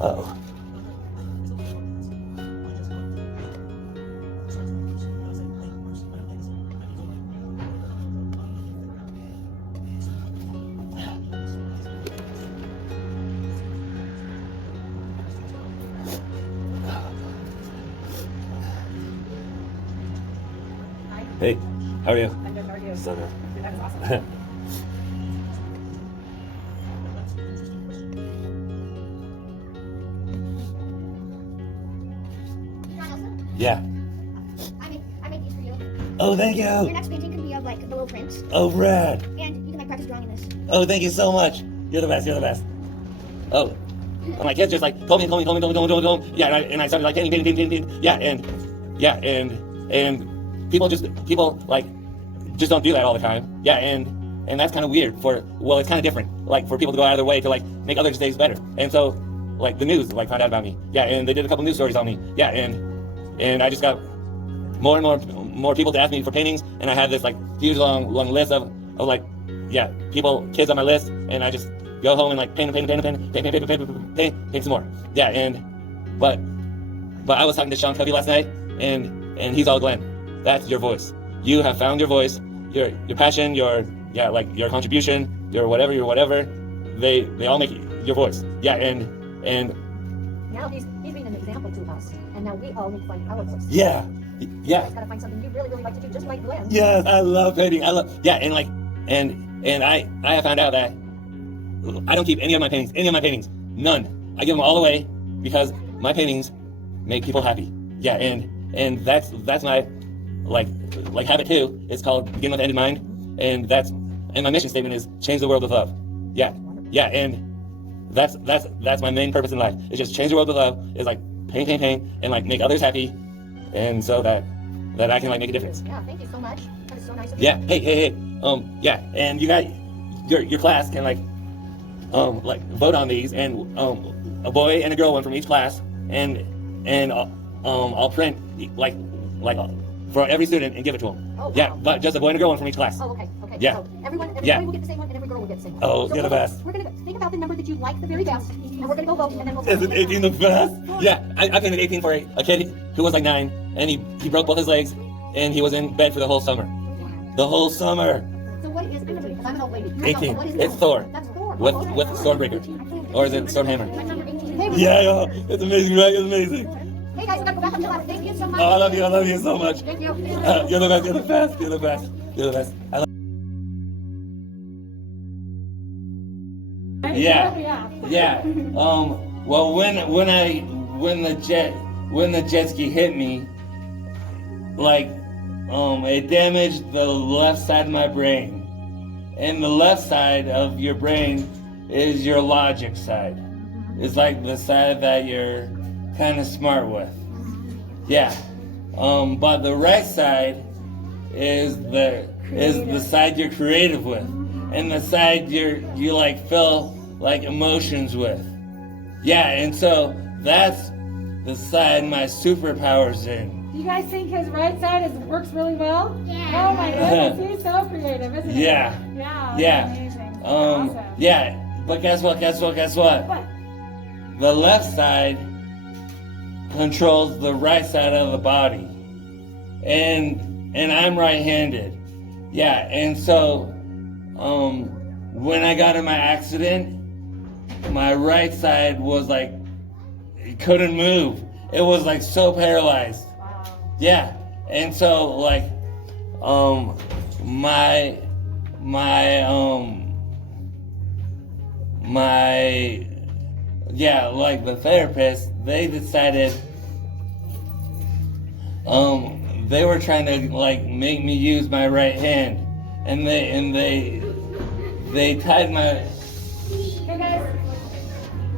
Uh-oh. Hey, how are you? I'm good, how are you? So good. Dude, that was awesome. Yeah. I made these for you. Oh, thank Your you. next painting can be of like the little prince, Oh, rad. and you can like practice drawing in this. Oh, thank you so much. You're the best. You're the best. Oh, my kids just like told me. Yeah, and I started like painting. Yeah, and people like just don't do that all the time. Yeah, and that's kind of weird it's kind of different. Like for people to go out of their way to like make others' days better. And so, like the news like found out about me. Yeah, and they did a couple news stories on me. Yeah, and I just got more and more people to ask me for paintings, and I had this like huge long list of like kids on my list, and I just go home and like paint some more. Yeah, but I was talking to Sean Covey last night, and he's all, Glenn, that's your voice. You have found your voice, your passion, your contribution, your whatever. They all make your voice. Yeah, and Now he's being an example to us, and now we all need to find our voice. yeah. You guys gotta find something you really like to do, just like Glenn. Yes, I love painting. And I have found out that I don't keep any of my paintings. None. I give them all away because my paintings make people happy. Yeah, and that's my like habit too. It's called Begin with End in Mind, and my mission statement is change the world with love. Yeah, and that's my main purpose in life. Is just change the world with love. Is like paint, and like make others happy, and so that I can like make a difference. Yeah, thank you so much. That is so nice of you. Yeah. Hey. Yeah, and you got your class can like vote on these, and a boy and a girl one from each class, and I'll print like for every student and give it to them. Oh, wow. Yeah, but just a boy and a girl one from each class. Oh, okay. Yeah. So everybody Yeah. will get the same one, and every girl will get the same one. Oh, so you're the best. We're gonna think about the number that you like the very best, and we're gonna go vote, and then we'll. Isn't 18 the best? Yeah, I painted 18 for a kid who was like 9, and he broke both his legs, and he was in bed for the whole summer. The whole summer. So what is because I'm an old lady. 18. What is It's that? Thor. That's Thor. With Swordbreaker. Or is it Stormhammer? My number 18. Yeah, it's amazing, right? It's amazing. Hey guys, we gotta go back up to lab. Thank you so much. Oh, I love you so much. Thank you. You're the best. I love Yeah. Well, when the jet ski hit me, like, it damaged the left side of my brain, and the left side of your brain is your logic side. It's like the side that you're kind of smart with. Yeah. But the right side is the side you're creative with, and the side you like feel like emotions with. Yeah, and so that's the side my superpower's in. Do you guys think his right side works really well? Yeah. Oh my goodness, he's so creative, isn't he? Yeah. Yeah. Yeah. Amazing. Awesome. Yeah. But guess what? What? The left side controls the right side of the body, and I'm right-handed. Yeah, and so when I got in my accident, my right side was like, it couldn't move. It was like so paralyzed. Wow. Yeah, and so like my like the therapist, they decided they were trying to like make me use my right hand, and they tied my. Hey guys.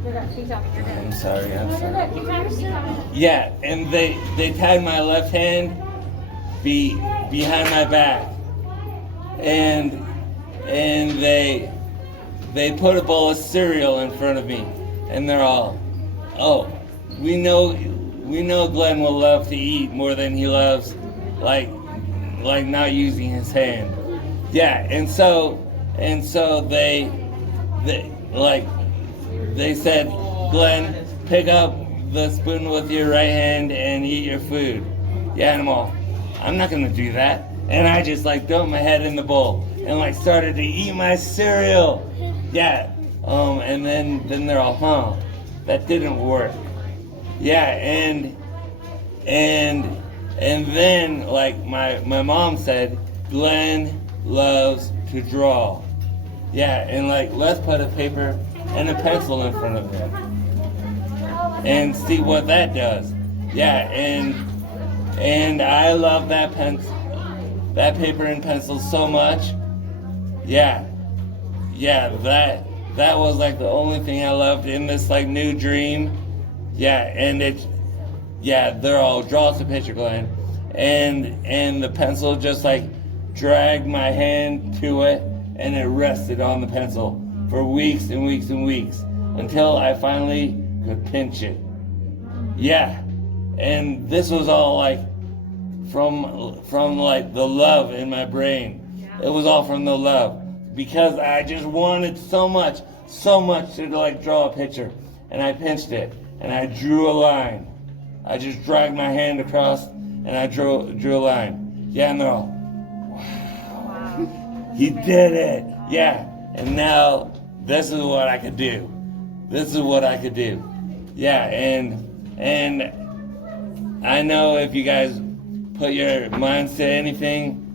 You're good. Keep talking. You're good. I'm sorry. No, you're good. Keep talking. Yeah, and they tied my left hand behind my back, and they put a bowl of cereal in front of me, and they're all, oh, we know Glenn will love to eat more than he loves like not using his hand. Yeah, and so they said, Glenn, pick up the spoon with your right hand and eat your food. Yeah, and I'm all, I'm not gonna do that. And I just like dumped my head in the bowl and like started to eat my cereal. Yeah, and then they're all, that didn't work. Yeah, and then like my mom said, Glenn loves to draw. Yeah, and like let's put a paper and a pencil in front of him and see what that does. Yeah, and I love that paper and pencil so much. Yeah, that was like the only thing I loved in this like new dream. Yeah, and they're all draw us a picture, Glenn, and the pencil just like dragged my hand to it, and it rested on the pencil for weeks and weeks and weeks until I finally could pinch it. Yeah, and this was all like from like the love in my brain. It was all from the love because I just wanted so much to like draw a picture, and I pinched it and I drew a line. I just dragged my hand across and I drew a line. Yeah, and they're all, wow, he did it. Yeah, and now this is what I could do. This is what I could do. Yeah, and I know if you guys put your minds to anything,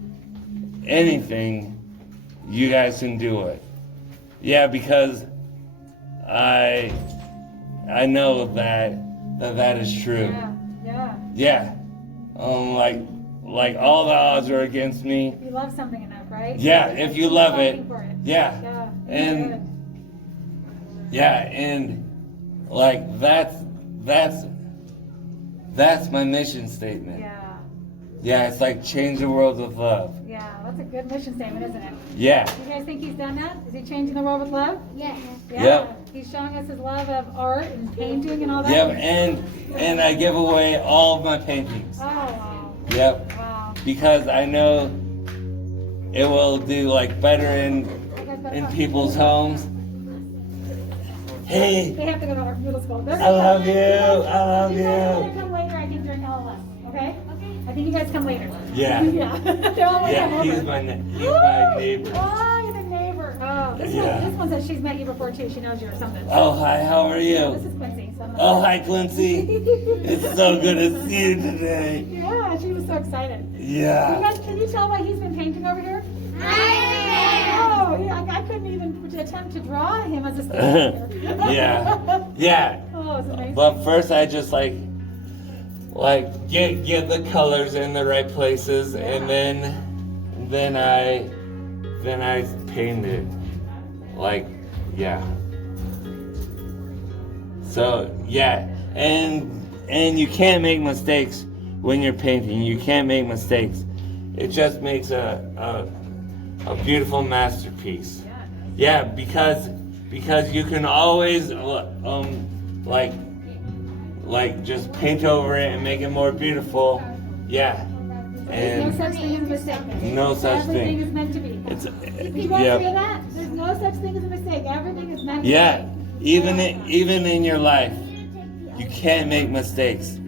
you guys can do it. Yeah, because I know that is true. Yeah. Like all the odds are against me. If you love something enough, right? Yeah, if you love it. Yeah. And like that's my mission statement. Yeah, it's like change the world with love. Yeah, that's a good mission statement, isn't it? Yeah. You guys think he's done that? Is he changing the world with love? Yeah. Yep. He's showing us his love of art and painting and all that. Yep, and I give away all of my paintings. Oh, wow. Yep. Wow. Because I know it will do like better in people's homes. Hey, They have to go to our middle school. I love you. You guys want to come later, I think, during LLS, okay? I think you guys come later. Yeah. Yeah. They're all way come Yeah, over. he's my neighbor. Oh, you're the neighbor. Oh, this one says she's met you before too. She knows you or something. Oh, hi, how are This you? is Quincy. Oh, hi, Quincy. It's so good to see you today. Yeah, she was so excited. You Yeah. guys, can you tell why he's been painting over here? Oh, yeah, I couldn't even attempt to draw him as a student. Yeah. Oh, it's amazing. But first I just like get the colors in the right places, and then I paint it. Like, yeah. So yeah, and you can't make mistakes when you're painting. You can't make mistakes. It just makes a beautiful masterpiece. Yeah, because you can always like just paint over it and make it more beautiful. Yeah. There's no such thing as a mistake. No such Everything thing. is meant to be. You guys hear that? There's no such thing as a mistake. Everything is meant to be. Yeah. Even in your life, you can't make mistakes.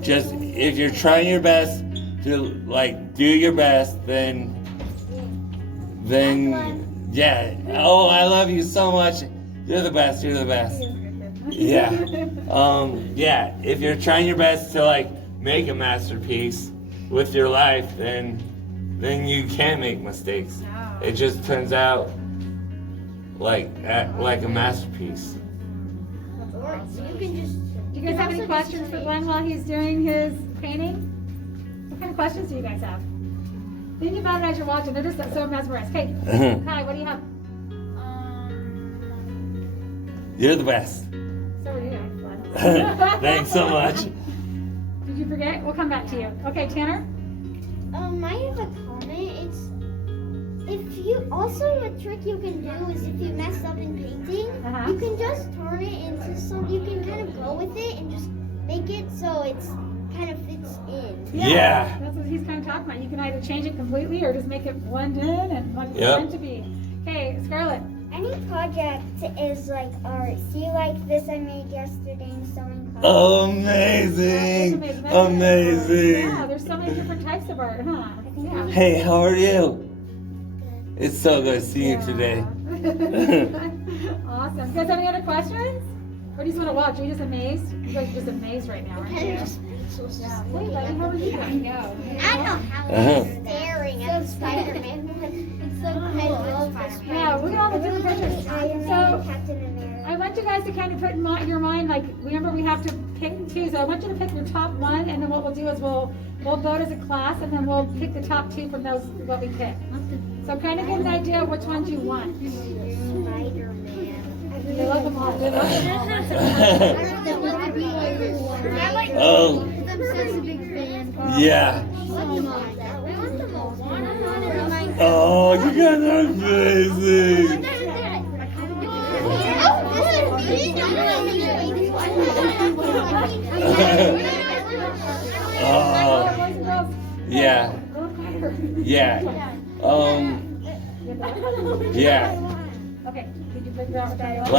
Just if you're trying your best to like do your best, then yeah. Oh, I love you so much. You're the best. You're the best. Yeah. Yeah. If you're trying your best to like make a masterpiece with your life, then you can't make mistakes. It just turns out like a masterpiece. You can just. Do you guys have any questions for Glenn while he's doing his painting? What kind of questions do you guys have? Think about it as you're watching. They're just so mesmerized. Hey, hi, what do you have? You're the best. So are you, Glenn. Thanks so much. Did you forget? We'll come back to you. Okay, Tanner? I have a comment. It's if you also a trick you can do is if you mess up in painting, you can just turn it into some. You can kind of go with it and just make it so it's kind of fits in. Yeah. That's what he's kind of talking about. You can either change it completely or just make it blend in and like it's meant to be. Okay, Scarlett. Any project is like art. See, like this I made yesterday in sewing class. Amazing! Amazing! Yeah, there's so many different types of art, huh? Yeah. Hey, how are you? It's so good seeing you today. Awesome. You guys have any other questions? Or do you just want to watch? Are you just amazed? You guys are just amazed right now, aren't you? Yeah. Hey, buddy, how are you doing? I don't know how I'm staring at the Spider-Man. It's so cool. I love Spider-Man. Yeah, look at all the different pictures. So, Captain America. I want you guys to kind of put in your mind, like, remember we have to pick two, so I want you to pick your top one, and then what we'll do is we'll vote as a class, and then we'll pick the top two from those, what we pick. So kind of get an idea of which ones you want. Spider-Man. They love them all. They love them all. Oh, I'm such a big fan. yeah. Oh, you guys are amazing. Oh, yeah. Yeah. Yeah. Okay, did you figure out what that is?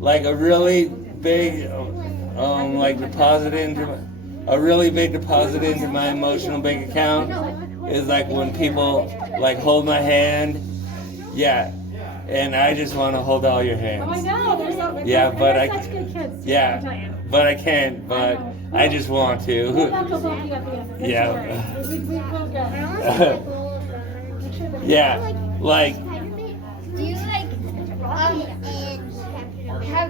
Like a really big, like deposit into a really big deposit into my emotional bank account is like when people like hold my hand. Yeah. And I just want to hold all your Oh, I hands. know. There's so, Yeah, and but they're I- such good kids. Yeah. I'll tell you. But I can't, but I just want We'll to. knuckle both you at the end. Don't Yeah. worry. We will go. Make sure that- Yeah. Like, Do you like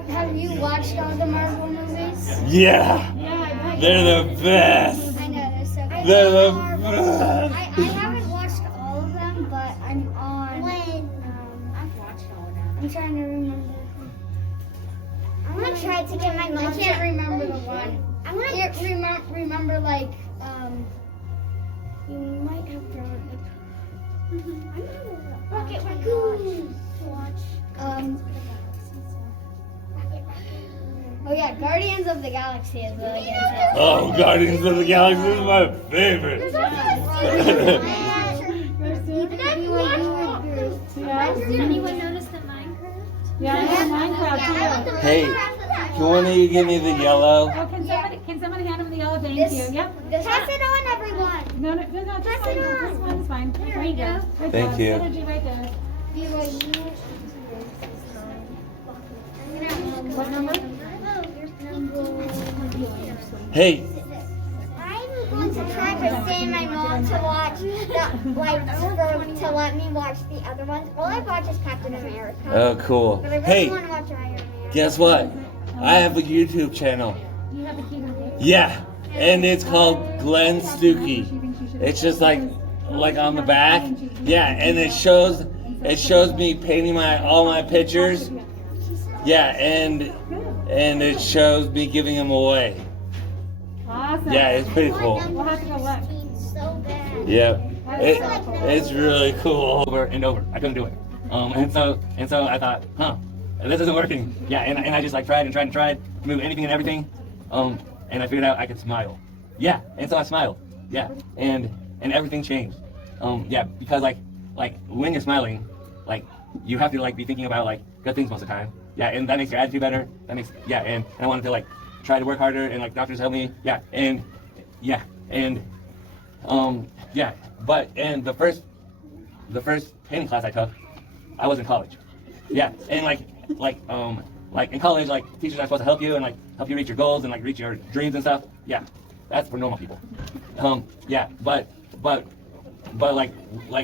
have you watched all the Marvel movies? yeah. Yeah, They're the best. I know they're so good. They're the I best. haven't watched all of them, but I'm on. I've watched all of them. I'm trying to remember. I'm gonna try to get my mom. I can't remember the one. I'm gonna remember like you might have drawn it. Rocket Raccoon. Oh yeah, Guardians of the Galaxy is really good too. Oh, Guardians of the Galaxy is my favorite. Anyone notice the Minecraft? Yeah, I have Minecraft too. Hey, can one of you give me the yellow? Oh, can somebody hand him the yellow? Thank This- you. Yep. Pass it on, everyone. No, just Pass fine. it on. This one's fine. There you go. Good Thank job. you. Energy right there. What number? Hey, I'm going to try to send my mom to watch to let me watch the other ones. All I watch is Captain America. oh cool. But I really Hey, want to watch Iron Man. guess what? I have a YouTube channel. You have the key to the Yeah, and it's called Glenn Stucki. It's just like on the back. Yeah, and it shows me painting all my pictures. Yeah, and it shows me giving them away. Awesome. Yeah, it's pretty cool. We'll have to go look. So bad. Yeah, it's really cool. Over and over, I couldn't do it. And so I thought, this isn't working. Yeah, and I just like tried to move anything and everything. And I figured out I could smile. Yeah, and so I smiled. Yeah, and everything changed. Yeah, because like when you're smiling, like you have to like be thinking about like good things most of the time. Yeah, and that makes your attitude better. And I wanted to like try to work harder, and like doctors help me. Yeah, and but the first painting class I took, I was in college. Yeah, and like in college, like teachers are supposed to help you and like help you reach your goals and like reach your dreams and stuff. Yeah, that's for normal people. Yeah, but like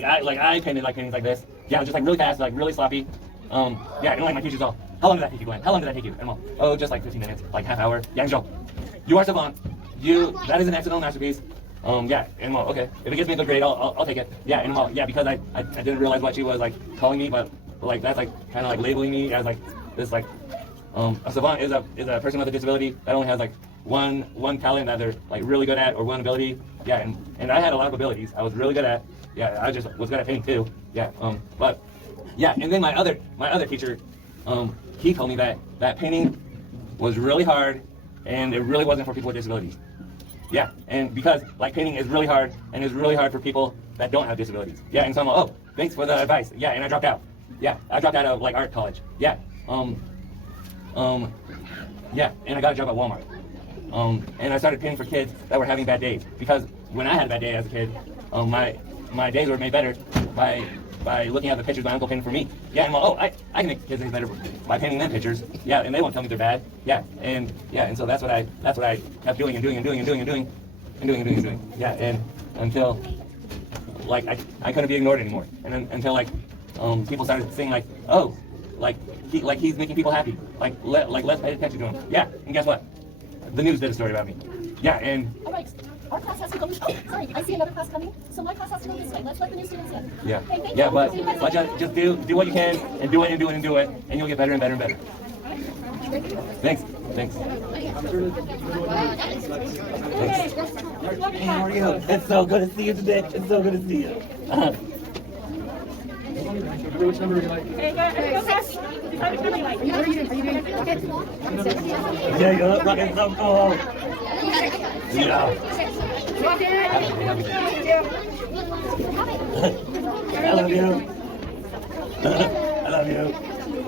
I painted like paintings like this. Yeah, just like really fast, like really sloppy. Yeah, and like my teachers all, how long did that take you, Glenn? How long did that take you? And I'm all, oh, just like 15 minutes, like half hour. Yeah, Angel, you are savant. That is an accidental masterpiece. Yeah, and well, okay, if it gives me a good grade, I'll take it. Yeah, and well, yeah, because I didn't realize what she was like calling me, but like that's like kind of like labeling me as like this like a savant is a person with a disability that only has like one talent that they're like really good at or one ability. Yeah, and I had a lot of abilities I was really good at. Yeah, I just was good at painting too. Yeah, but yeah, and then my other teacher, he told me that painting was really hard and it really wasn't for people with disabilities. Yeah, and because like painting is really hard and it's really hard for people that don't have disabilities. Yeah, and so I'm like, oh, thanks for the advice. Yeah, and I dropped out. Yeah, I dropped out of like art college. Yeah. Yeah, and I got a job at Walmart. And I started painting for kids that were having bad days, because when I had a bad day as a kid, my days were made better by looking at the pictures my uncle painted for me. Yeah, and well, I can make kids' days better by painting them pictures. Yeah, and they won't tell me they're bad. Yeah, and so that's what I kept doing and doing and doing and doing and doing and doing and doing and doing. Yeah, and until like I couldn't be ignored anymore, and then until like people started saying like, oh, he's making people happy. Let's pay attention to him. Yeah, and guess what? The news did a story about me. Yeah, and All right. Our class has to go. Oh, sorry. I see another class coming. So my class has to go this way. Let's let the new students in. yeah, Okay, thank yeah, you. but See you guys later. just do what you can and do it and do it and do it, and you'll get better and better and better. Thanks. Thanks. Hey, how are you? It's so good to see you today. It's so good to see you. Which number would you like? Yeah, you look fucking so cool. Yeah. I love you. I love you.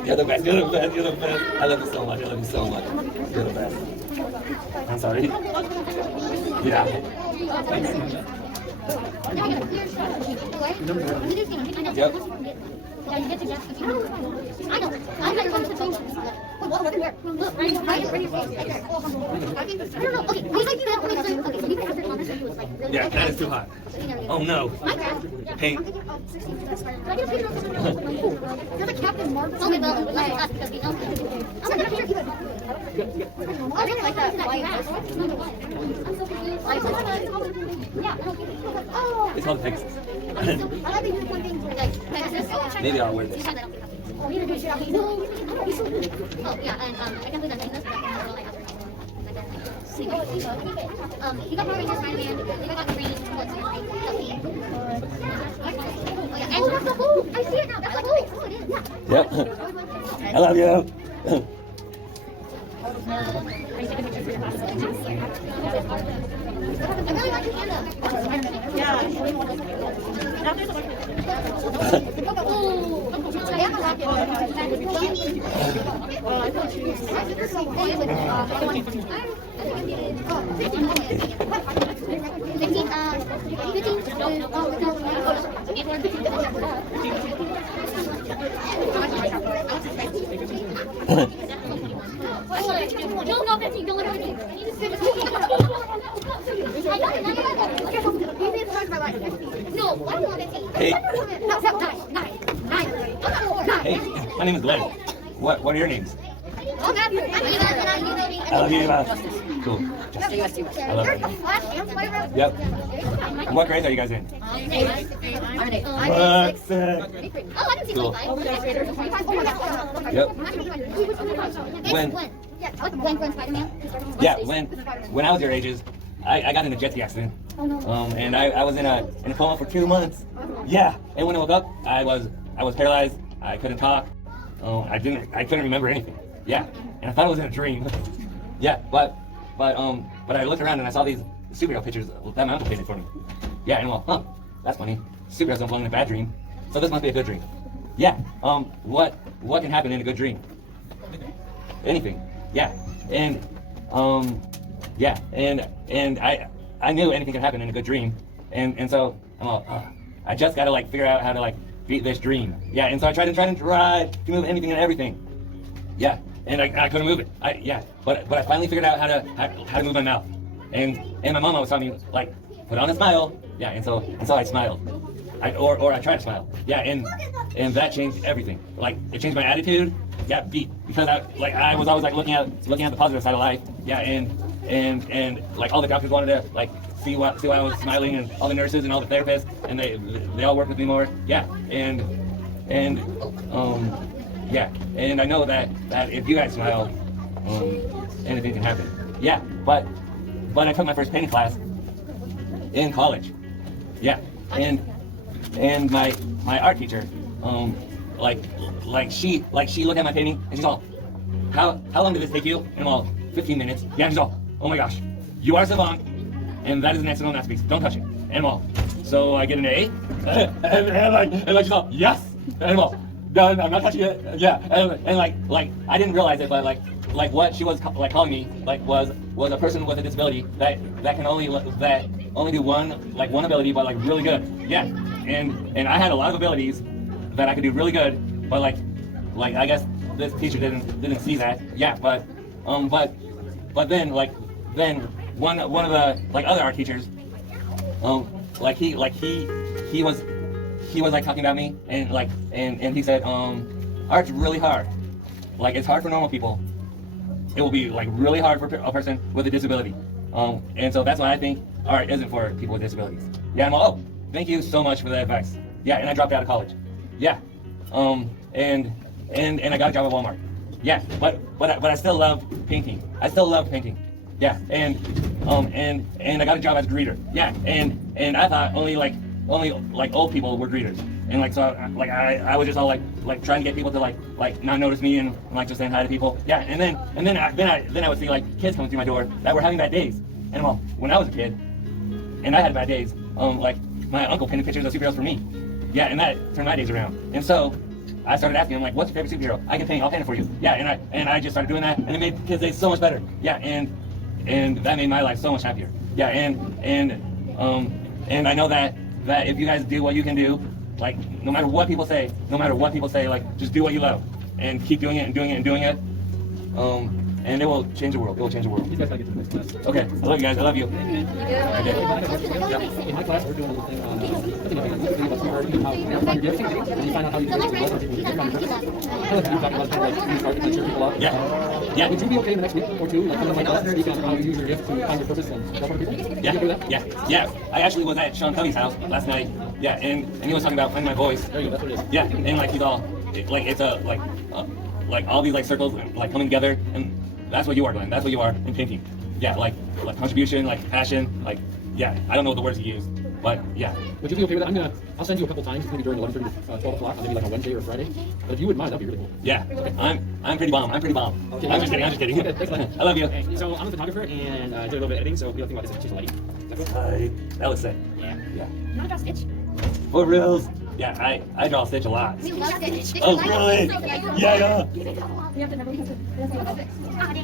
You're the best. You're the best. You're the best. I love you so much. I love you so much. You're the best. I'm sorry. Yeah. Yep. Yeah, you get to guess. I know. I'm better than the thing. Look, right here. Look, right here. Right here. I think this. I don't know. Okay, he's like that. Okay, so you can have your conversation with like really. Yeah, that is too hot. Oh no. Paint. Can I get a picture of this? You're the Captain Marvel. Okay, well, let us because we know. I'm gonna get a picture of you. I really like that white. I'm so confused. Yeah. Oh. It's called Pegasus. I like the unicorn thing. Like Pegasus. Maybe I'll wear this. Oh, you do shit on me. No, he's so good. Oh, yeah, and I can't believe I'm saying this, but I don't like after. He got Power Rangers, Spider-Man, they got the green, what's oh, yeah, and that's the boat! I see it now, that's the boat! Oh, it is, yeah. Yep. I love you. I really like your hand No, I don't want 15. Hey. No, 9. Hey, my name is Glenn. What are your names? I'm happy. I'm Eva, and I'm Eva. I love you, Eva. Cool. I love you. Yep. And what grades are you guys in? I'm an 8. What? Sick. Oh, I didn't see Cool. 25. Yep. When? Yeah, I like Glenn Spider-Man. Yeah, when I was your ages, I got in a jet ski accident. Oh no. And I was in a coma for 2 months. Yeah. And when I woke up, I was paralyzed. I couldn't talk. I couldn't remember anything. Yeah. And I thought it was in a dream. Yeah. But I looked around and I saw these superhero pictures that my uncle painted for me. Yeah. And well, that's funny. Superheroes don't belong in a bad dream, so this must be a good dream. Yeah. What can happen in a good dream? Anything. Yeah. And yeah. And I knew anything could happen in a good dream, and so I'm all, I just gotta like figure out how to like beat this dream. Yeah, and so I tried to move anything and everything. Yeah, and I couldn't move it. But I finally figured out how to move my mouth, and my mom always taught me like put on a smile. Yeah, and so I smiled, or I tried to smile. Yeah, and that changed everything. Like it changed my attitude. Yeah, because I was always like looking at the positive side of life. Yeah, and like all the doctors wanted to like see why I was smiling, and all the nurses and all the therapists, and they all worked with me more. Yeah, and yeah, and I know that if you guys smile, anything can happen. Yeah, but I took my first painting class in college. Yeah, and my art teacher, she looked at my painting and she's all, how long did this take you? And I'm all, 15 minutes. Yeah, and she's all, oh my gosh, you are savant, and that is an accidental masterpiece. Don't touch it. And I'm all, so I get an A? and she's all, yes. And I'm all, No, I'm not touching it. Yeah, and like I didn't realize it, but like what she was calling me was a person with a disability that can only do one ability, but like really good. Yeah, and I had a lot of abilities that I could do really good, but like I guess this teacher didn't see that. Yeah, but then one of the other art teachers, he was like talking about me, and he said, art's really hard. Like, it's hard for normal people. It will be like really hard for a person with a disability. And so that's why I think art isn't for people with disabilities. Yeah, I'm all, oh, thank you so much for the advice. Yeah, and I dropped out of college. Yeah. And I got a job at Walmart. Yeah, but I still love painting. I still love painting. Yeah, and I got a job as a greeter. Yeah, and I thought only old people were greeters. And I was just all like trying to get people to like not notice me and like just saying hi to people. Yeah, and then I would see like kids coming through my door that were having bad days. And well, when I was a kid and I had bad days, like my uncle painted pictures of superheroes for me. Yeah, and that turned my days around. And so I started asking him, like, what's your favorite superhero? I can paint, I'll paint it for you. Yeah, and I just started doing that, and it made kids' days so much better. Yeah, and that made my life so much happier. Yeah, and I know that if you guys do what you can do, like no matter what people say, like just do what you love and keep doing it and doing it and doing it. And it will change the world. It will change the world. You guys gotta get to the next class. Okay, I love you guys. I love you. In my class, we're doing a little thing on thinking about smart and how you find your gifts, and you find out how you can make people with different purpose. I feel like we talk about kind of like start to cheer people up. Yeah. Yeah. Would you be okay in the next week or two, like come to my class and speak on how you use your gift to find your purpose and help other people? Yeah. You okay with that? Yeah. I actually was at Sean Covey's house last night. Yeah, and he was talking about finding my voice. There you go. That's what it is. Yeah, and like he's all it's all these like circles like coming together, and that's what you are, Glenn. That's what you are in painting. Yeah, like contribution, like passion, like yeah. I don't know what the words you use, but yeah. Would you be okay with that? I'll send you a couple times, maybe during 11:30 to 12 o'clock, maybe like a Wednesday or a Friday. But if you wouldn't mind, that'd be really cool. Yeah, I'm pretty bomb. Okay. I'm just kidding. Okay, thanks, Glenn. I love you. Okay, so I'm a photographer and I did a little bit of editing, so we have to think about this. Change the lighting. Is that cool? That looks sick. Yeah. Yeah. You want to draw Stitch? For reals. Yeah, I draw Stitch a lot. We love Stitch. Oh, really? Yeah. We have to never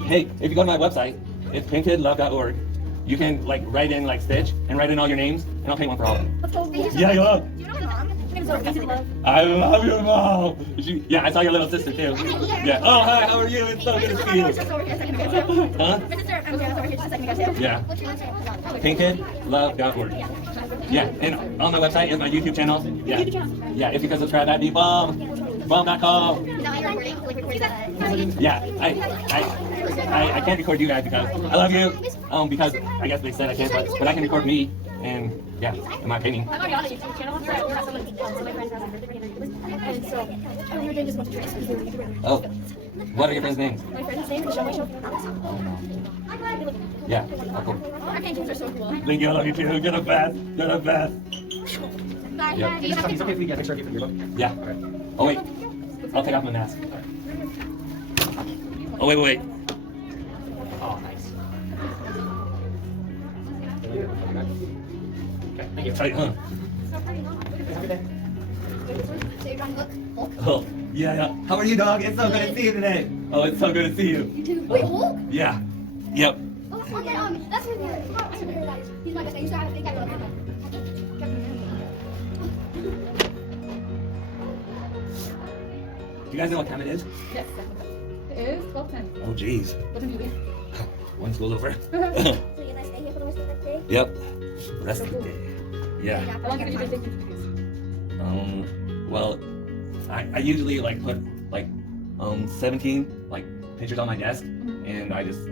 Hey, if you go to my website, it's paintedlove.org. You can like write in like Stitch and write in all your names, and I'll paint one for all of them. Yeah. Do you know my mom? Her name's Love. I love your mom. Yeah, I saw your little sister too. Yeah. Oh, hi. How are you? It's so good to see you. Huh? My sister, over here, she's a second ago too. Yeah. Paintedlove.org. Yeah, and on my website is my YouTube channel. Yeah. Yeah, if you can subscribe, that'd be bomb. Bomb.com. Yeah, I can't record you guys because I love you. Because I guess they said I can't, but I can record me and yeah, in my painting. I'm already on a YouTube channel, so I have someone so my friends have their and so we're doing just a bunch of tricks because they're YouTuber. Oh, what are your friends' names? My friend's name is Show My Show. Yeah, oh, cool. Our paintings are so cool. Thank you, I love you too. You're the best. You're the best. Yeah. It's okay if we get make sure I get from your book. Yeah. Oh wait, I'll take off my mask. Oh wait. Oh, nice. Okay, thank you. Tight, huh? So you're trying to look? Oh, yeah. How are you, dog? It's so good to see you today. Oh, it's so good to see you. You too. Wait, Hulk? Yeah. Yep. Oh, okay, that's what he's my best friend. He's trying to think I love him. Do you guys know what time it is? Yes. It is 12:10. Oh, jeez. What time do you leave? One school over. So you're gonna stay here for the rest of the day? Yep. Rest of the day. Yeah. How long are you going to take these? Well, I usually like put like 17 like pictures on my desk, and I just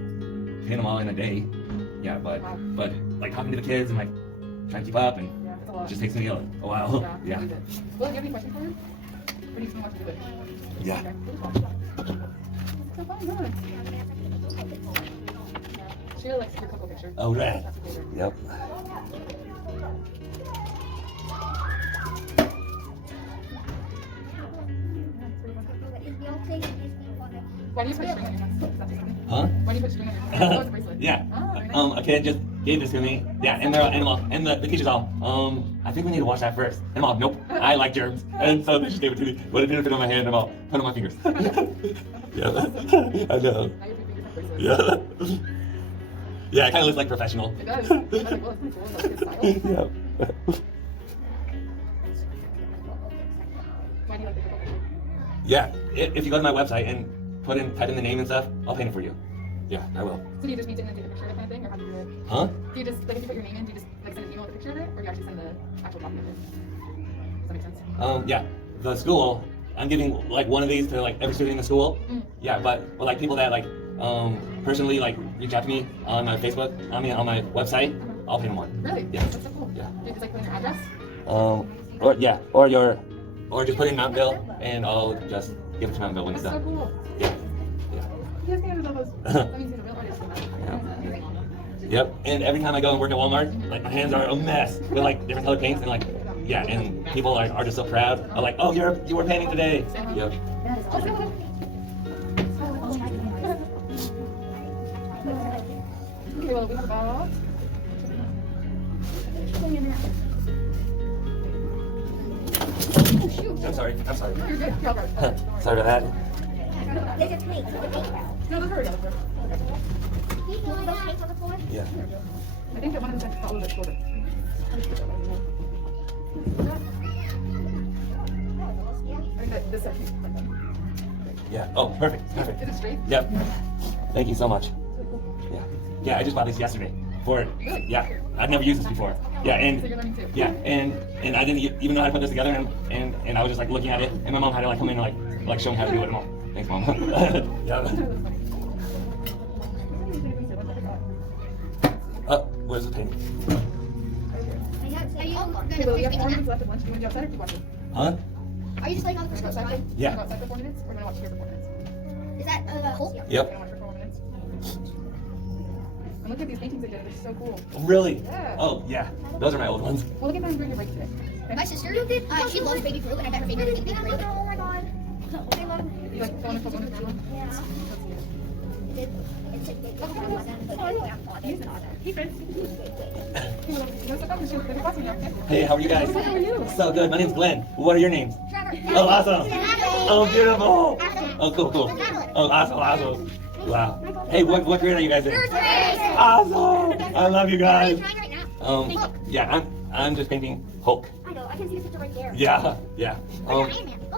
paint them all in a day. Yeah, but like talking to the kids and like trying to keep up, and Yeah, that's a lot. it just takes me a while. Yeah. Well, do you have any questions for him? Or do you just want to do it? Yeah. Okay. So fun, huh? She likes your couple pictures. Oh, right. That's a favorite. Yep. Why do you put string on your hands? Is that something? Huh? Why do you put string on your hands? Oh, it's a bracelet. Yeah. Oh, very nice. A kid gave this to me. Yeah, and the teachers all, I think we need to wash that first. And I'm all, nope, I like germs. And so they just gave it to me, but it didn't fit on my hand. I'm all, put it on my fingers. Yeah, I know. Yeah. Yeah, it kind of looks like professional. It does. Well, it's pretty cool. It's like good style. Yeah. Why do you like the purple? Yeah, if you go to my website and type in the name and stuff, I'll paint it for you. Yeah, I will. So do you just paint it and then take a picture of it kind of thing, or how do you do it? Huh? Do you just, like, if you put your name in, do you just, like, send an email with a picture of it, or do you actually send the actual document in? Does that make sense? Yeah, the school, I'm giving like one of these to like every student in the school. Yeah, but like people that like personally like reach out to me on my Facebook, on my website, I'll paint them one. Really? Yeah. That's so cool. Yeah. Do you just, like, put in your address? Or just put in Mountainville, and I'll just give it to Mountainville when it's That's so done. cool. Yeah. Yeah. You guys can have those. That means he's a real artist. Yep. And every time I go and work at Walmart, like my hands are a mess with like different colored paints and like, yeah, and people are just so proud. I'm like, oh, you were painting today. Yep. Okay, well, we have about... I'm sorry. You're good. You're all right. Sorry about that. No, those are good. Yeah. I think that one of them is a little bit shorter. I think that this section. Yeah. Oh, perfect. Is it straight? Yep. Thank you so much. Yeah. Yeah, I just bought this yesterday. Yeah, I've never used this before. Yeah, So you're learning too. and I didn't even know how to put this together, and I was just like looking at it, and my mom had to like come in and like show me how to do it. And all. Thanks, mom. Yeah. Where's the painting? Are you Okay, well, we have 4 minutes left of lunch. Do you want to go outside or do you watch it? Huh? Are you just laying on the Want to go first outside? one? Yeah. Want to go outside for 4 minutes? Or do you want to watch here for 4 minutes? Is that Hulk? We're Yep. going to watch for 4 minutes. And look at these paintings they did. They're so cool. Really? Yeah. Oh, yeah. Those are my old ones. Well, look at mine during your break today. My sister, she loves baby Groot, and I bet her favorite is baby Groot. Oh my god. You like the one with the one? Hey, how are you guys? How are you? So good. My name's Glenn. What are your names? Oh, awesome. Oh, beautiful. Oh, cool. Oh, awesome. Wow. Hey, what grade are you guys in? Awesome. I love you guys. Yeah, I'm just painting Hulk. I know, I can see the picture right there. Yeah. Look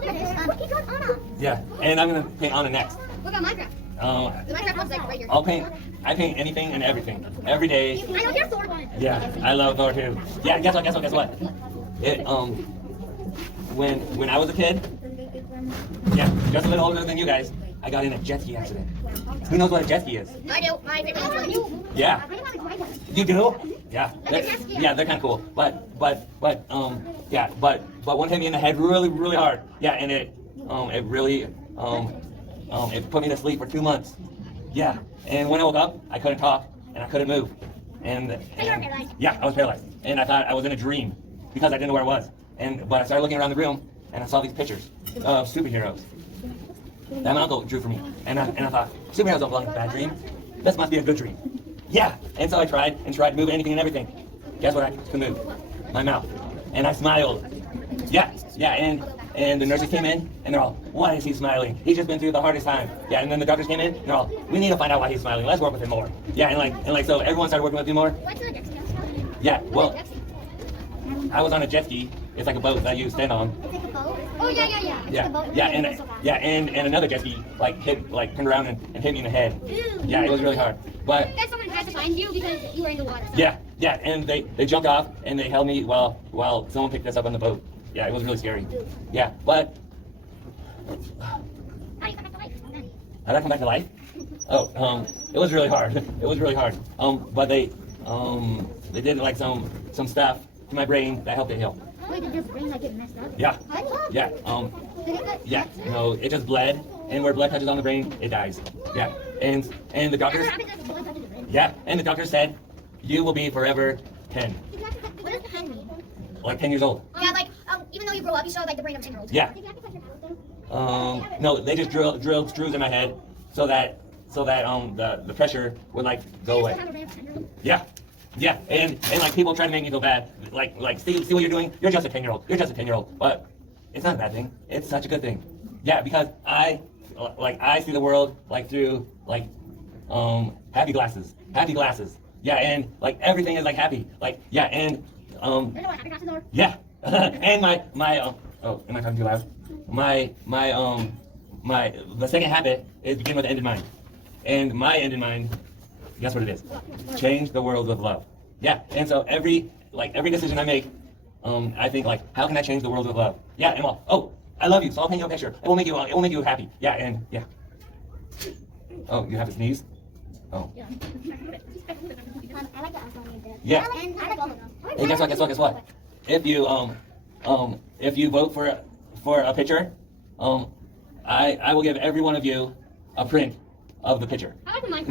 at this. Look, he draws Anna. Yeah, and I'm gonna paint Anna next. Look at Minecraft. The Minecraft one's like right here. I paint anything and everything. Every day. I know, you're Thor one. Yeah, I love Thor too. Yeah, guess what? It, when I was a kid, yeah, just a little older than you guys, I got in a jet ski accident. Who knows what a jet ski is? I do. My favorite one's you. Yeah. I don't have a grinder. You do? Yeah. Like a jet ski. Yeah, they're kind of cool. But one hit me in the head really hard. Yeah, and it really it put me to sleep for 2 months. Yeah, and when I woke up, I couldn't talk and I couldn't move. And you were paralyzed. yeah, I was paralyzed, and I thought I was in a dream because I didn't know where I was. But I started looking around the room, and I saw these pictures of superheroes that my uncle drew for me, and I thought superheroes don't belong in a bad dream. This must be a good dream. Yeah, and so I tried to move anything and everything. Guess what I could move? My mouth, and I smiled. Yeah, and the nurses came in, and they're all, why is he smiling? He's just been through the hardest time. Yeah, and then the doctors came in, and they're all, we need to find out why he's smiling. Let's work with him more. Yeah, and like so everyone started working with me more. What's the next? Yeah, well, I was on a jet ski. It's like a boat that you stand on. It's like a boat. Oh yeah. It's Yeah, a boat. yeah, and another jet ski turned around and hit me in the head. Ew. Yeah, it was really hard. But Then someone had to find you because you were in the water. yeah, and they jumped off and they held me while someone picked us up on the boat. Yeah, it was really scary. Yeah, but How do you come back to life? how did I come back to life? Oh, it was really hard. It was really hard. But they did like some stuff to my brain that helped it heal. Wait, did your brain like get messed up? Yeah, What? yeah, Did it get yeah. It just bled, and where blood touches on the brain, it dies. Yeah, and the doctors, What happens if the blood touches the brain? yeah, and the doctor said, you will be forever 10, What does the 10 mean? like 10 years old. Yeah, like even though you grow up, you still have like the brain of a 10-year-old. Yeah. Did you have to touch your mouth though? No, they just drilled screws in my head so that the pressure would like go You away. still have a brain of a 10-year-old? Yeah, Yeah, and like people try to make me feel bad. Like see what you're doing? You're just a 10-year-old. You're just a 10-year-old. But it's not a bad thing. It's such a good thing. Yeah, because I see the world like through like happy glasses. Happy glasses. Yeah, and like everything is like happy. Like yeah, and yeah. And my oh, am I talking too loud? The second habit is begin with the end in mind. And my end in mind, guess what it is? Change the world with love. Yeah, and so every decision I make, I think like, how can I change the world with love? Yeah, and oh, I love you, so I'll paint you a picture. It will make you happy. Yeah, and yeah. Oh, you have to sneeze? Oh. I like the outline you did. Yeah. And I like all of them. Hey, guess what? If you vote for a picture, I will give every one of you a print of the picture. I like the mine.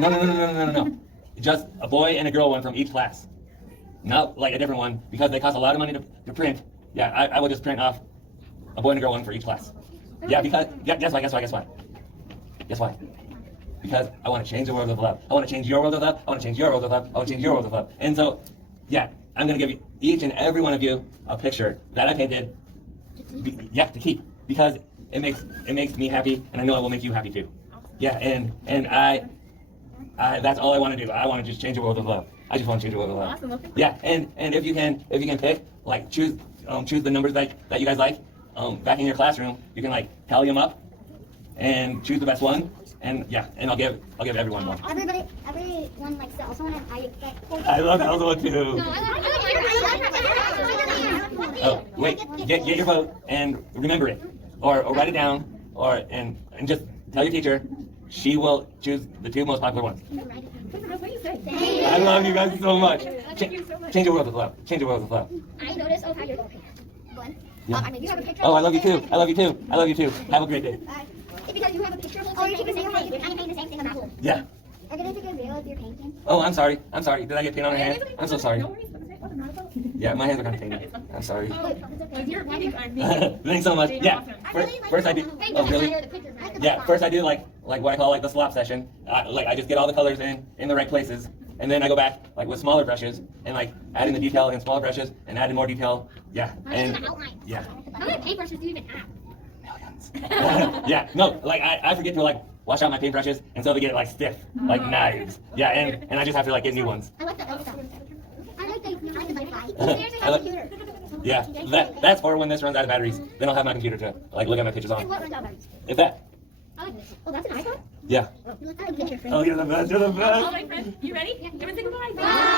No. Just a boy and a girl one from each class. Not like a different one, because they cost a lot of money to print. Yeah, I will just print off a boy and a girl one for each class. Yeah, because guess why? Because I want to change the world with love. I want to change your world with love. I want to change your world with love. I want to change your world with love. And so, yeah, I'm gonna give you each and every one of you a picture that I painted. To keep, because it makes me happy, and I know it will make you happy too. Yeah, and I that's all I want to do. I want to just change the world with love. I just want to change the world with love. Awesome. Okay. Yeah, and if you can pick, like choose the numbers that you guys like. Back in your classroom, you can like tally them up and choose the best one. And yeah, and I'll give everyone one. Everyone likes to also want I love that one too. No, I like Oh, wait, get your vote and remember it, or write it down, and just tell your teacher. She will choose the two most popular ones. What do you say? I love you guys so much. Thank you so much. Change the world with love. Change the world with love. I noticed how you're looking. One. Yeah. I mean, you have a picture. Oh, I love you too. I love you too. I love you too. Have a great day. It's because you have a picture of you're taking the same thing. You're painting the same thing about. Yeah. Are you gonna take a video of your painting? Oh, I'm sorry. Did I get paint on my hand? I'm so sorry. No worries. What not about? Yeah, my hands are kind of painted. I'm sorry. Your paintings are me. Thanks so much. Yeah. First I do. Oh, really? Yeah. First I do like what I call like the slop session. I just get all the colors in the right places, and then I go back like with smaller brushes and like add in the detail in smaller brushes and add in more detail. Yeah. And yeah. How many paintbrushes do you even have? Millions. Yeah. No. Like I forget to like wash out my paintbrushes, and so they get like stiff, like knives. Yeah. And I just have to like get new ones. I like the other stuff. I like the butterfly. I like- Yeah. That's for when this runs out of batteries. Then I'll have my computer to like look at my pictures on. What runs out batteries? If that. I like this. Oh, that's an iPhone? Yeah. You look like a picture frame. Oh, you're the best. You're the All best. my friends, you ready? Everyone say goodbye.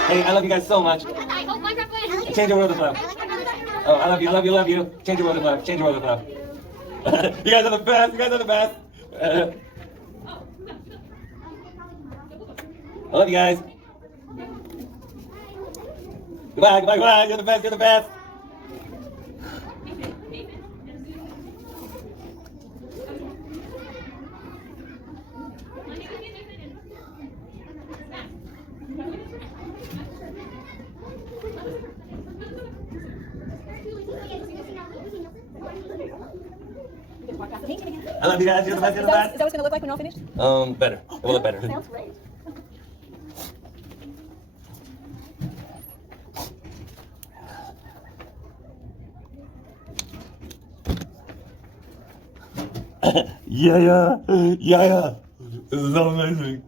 Hey, I love you guys so much. I hope Minecraft wins. Change the world with love. Oh, I love you, love you, love you. Change the world with love. Change the world with love. You guys are the best. You guys are the best. I love you guys. Goodbye, goodbye, goodbye. You're the best. You're the best. I love you guys. You're the best. You're the best. Is that what it's gonna look like when you're all finished? Better. It will look better. Sounds great. Yeah. This is so amazing.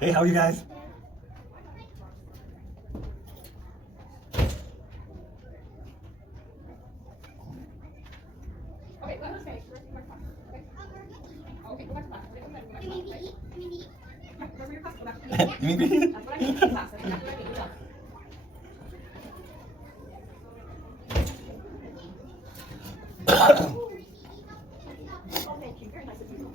Hey, how are you guys? Okay, let us finish. Okay, go back to class. Go back to class. Go to your class. Go back to your class. You mean me? That's what I mean. Class. That's exactly what I mean. Good job. Oh, thank you. Very nice of you.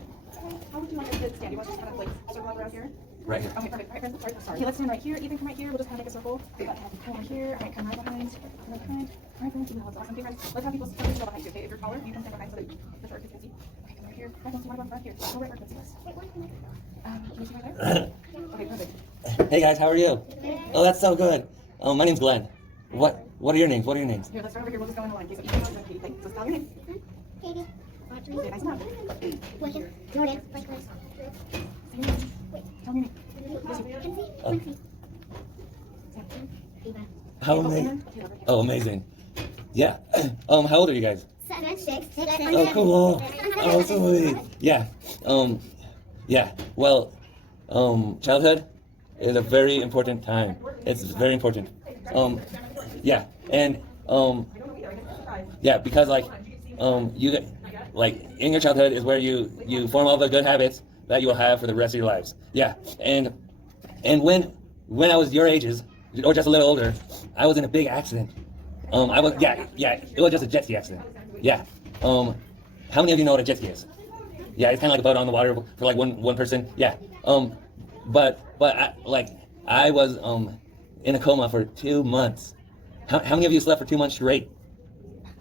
How would you like us to stand? You want to just kind of like circle up around here? Right here. Okay, perfect. All right, friends, sorry. Okay, let's stand right here. Ethan, come right here. We'll just kind of make a circle. Come right here. All right, come right behind. Come right behind. All right, friends. That's awesome. Okay, friends. Let's have people stand behind you. Okay, if you're taller, you can stand behind so that the short kids can see. Okay, come right here. All right, let's run front here. Go right where kids see us. Can you see right there? Okay, perfect. Hey guys, how are you? Oh, that's so good. My name's Glenn. What are your names? What are your names? Here, let's start over here. We'll just go in the line. Okay, so Ethan knows Katie. Okay, so spell your name. Katie. Say nice enough. Jordan. Like this. Say your name. Wait, tell me your name. How amazing! Oh, amazing! Yeah. How old are you guys? 7, 6, Oh, cool. Oh, sweet. Yeah. Yeah. Well, childhood is a very important time. It's very important. Yeah. And, yeah, because you get, in your childhood is where you form all the good habits that you will have for the rest of your lives. Yeah. And when I was your ages, or just a little older, I was in a big accident. It was just a jet ski accident. Yeah. How many of you know what a jet ski is? Yeah, it's kind of like a boat on the water for like one person. Yeah. But I was in a coma for 2 months. How many of you slept for 2 months straight?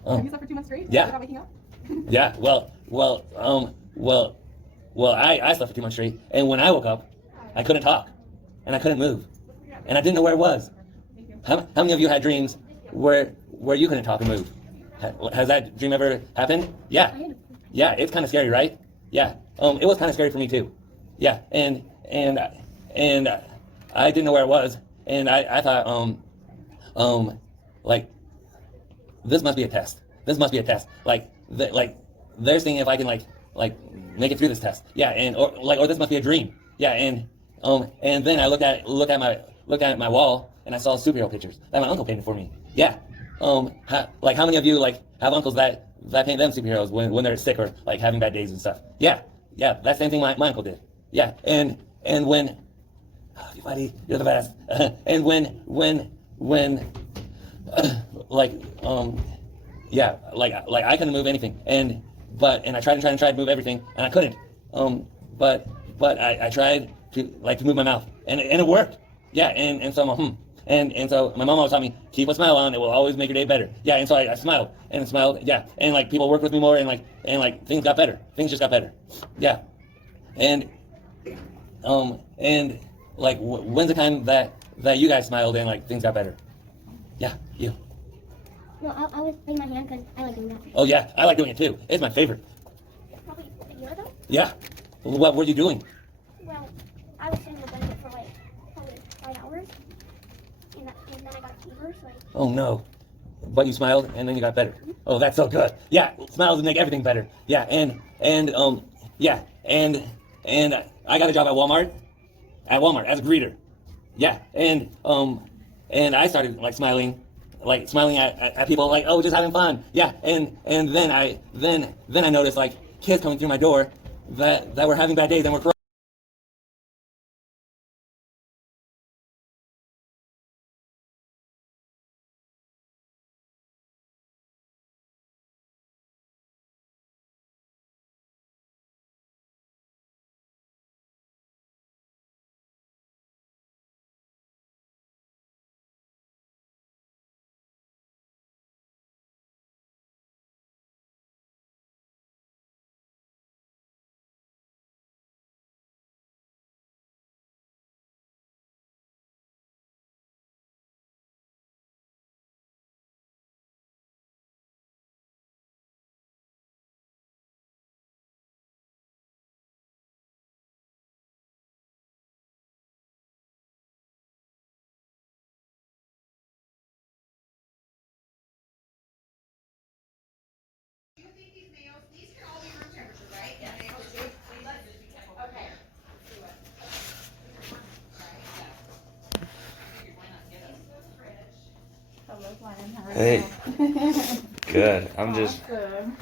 Have you slept for 2 months straight? Yeah. Without waking up? Yeah. I slept for 2 months straight, and when I woke up, I couldn't talk, and I couldn't move, and I didn't know where it was. How many of you had dreams where you couldn't talk and move? Has that dream ever happened? Yeah. Yeah, it's kind of scary, right? Yeah. It was kind of scary for me too. Yeah, and I didn't know where it was, and I thought, this must be a test. This must be a test. They're seeing if I can make it through this test. Yeah, or this must be a dream. Yeah, and then I looked at my wall, and I saw superhero pictures that my uncle painted for me. Yeah. How many of you have uncles that paint them superheroes when they're sick or having bad days and stuff? Yeah. Yeah, that same thing my uncle did. Yeah. And when buddy, you're the best. And when I couldn't move anything. And I tried to move everything, and I couldn't. But I tried to move my mouth, and it worked. Yeah, and so I'm And so my mom always taught me, keep a smile on, it will always make your day better. Yeah, and so I smiled and smiled, yeah. And people worked with me more, and things got better. Things just got better. Yeah. And when's the time that you guys smiled and things got better? Yeah, you. No, I was putting my hand because I like doing that. Oh yeah, I like doing it too. It's my favorite. Probably a year ago? Yeah. What were you doing? Well, I was sitting in the bed for probably 5 hours. And then I got a fever, so Oh no. But you smiled and then you got better. Oh, that's so good. Yeah, smiles make everything better. Yeah, and I got a job at Walmart. At Walmart as a greeter. Yeah, and I started smiling at people oh, just having fun. Yeah, and then I noticed kids coming through my door that were having bad days and were crying. Hey. Good. I'm just Awesome.